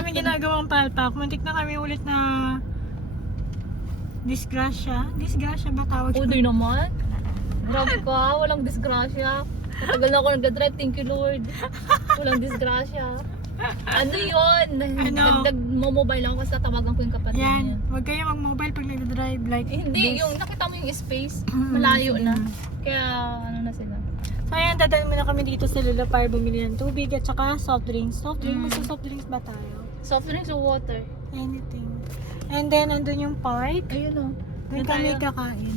namin ginagawang palpak. Muntik na kami ulit na disgrasya. Disgrasya ba tawag O, di naman. Grabe ka, walang disgrasya. Matagal na ako nag-drive, thank you Lord. Walang disgrasya. Ano yun? Ano? Nagdag mo mobile ako kasi tatawagan ko yung kapatid Yan, niya. huwag kayo mag-mobile pag nag-drive like Eh, Hindi, this. yung nakita mo yung space, Mm, malayo na. Kaya ano na sila. So ayan, dadaan muna kami dito sa Lula para bumili ng tubig at saka soft drinks. Soft drinks, Mm. magsa soft drinks ba tayo? Soft drinks or water? Anything. And then, andun yung park. Ayun o. Doon Doon kami tayo. kakain.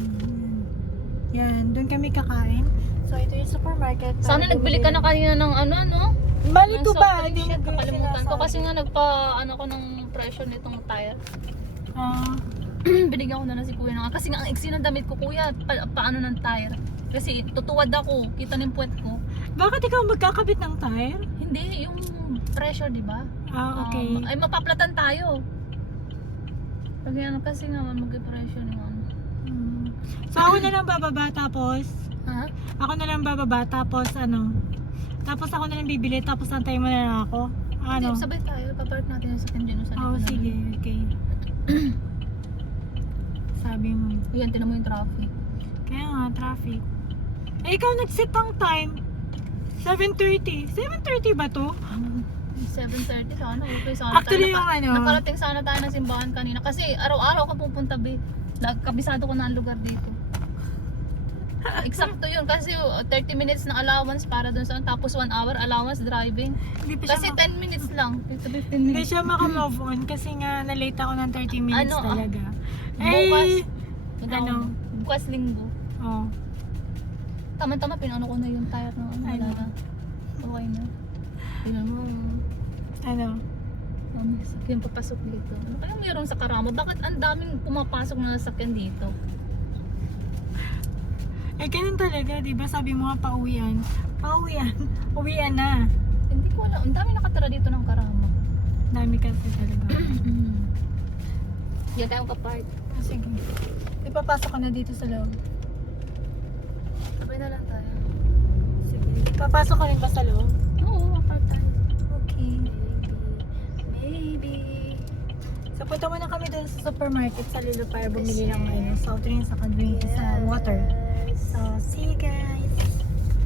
Yan, doon kami kakain. So, ito yung supermarket. Sana nagbili ka na kanina ng ano, no? Bali Ng ko soft ba? Hindi mo Nakalimutan ko kasi nga nagpa, ano ko ng pressure nitong tire. Ah, Binigyan ko na lang si kuya na kasi nga ang iksi ng damit ko kuya, pa, paano ng tire? Kasi tutuwad ako, kita ng puwet ko. bakit ikaw magkakabit ng tire? Hindi, yung pressure, di ba? Ah, okay. Um, ay, mapaplatan tayo. Pag ano kasi nga, mag-pressure ano. Hmm. So, ako na lang bababa tapos, Ha? ako na lang bababa tapos ano, tapos ako na lang bibili tapos antay mo na lang ako. Ano? Hindi, sabay tayo. Papark natin yung second gen. Sa Oh, sige, okay. Sabi mo. Ayan, tinan mo yung traffic. Kaya nga, traffic. Eh, ikaw nag-set ang time. 7.30. 7.30 ba to? 7.30 sana. Okay, sana Actually, tayo. yung ano- Nakarating sana tayo ng simbahan kanina. Kasi araw-araw ka pupunta, be. Kabisado ko na ang lugar dito. Eksakto yun kasi uh, 30 minutes na allowance para dun sa tapos 1 hour allowance driving. Hindi Kasi siya, 10 minutes lang. Dito 15 hindi minutes. siya makamove on kasi nga na-late ako ng 30 minutes Ano, ah, talaga. Bukas. Eh, Ano? ano? Bukas linggo. oh. Tama-tama, pinano ko na yung tire Ano? Um, sakyan papasok dito. Ano kaya meron sa Karama? Bakit ang daming pumapasok na sakyan dito? Eh, ganun talaga, di ba? Sabi mo nga, pauwian. Pauwian. Uwian na. Hindi ko alam. Ang daming nakatira dito ng Karama. Dami kasi talaga. Yan tayo kapark. Ah, Sige. Ipapasok ka na dito sa loob. Sabay na lang tayo. Sige. Papasok ka rin ba sa loob? Oo, kapark tayo. Okay. Maybe. So, punta muna kami dun sa supermarket sa Lilo para bumili ng ano, soft drinks sa drink sa water. So, see you guys!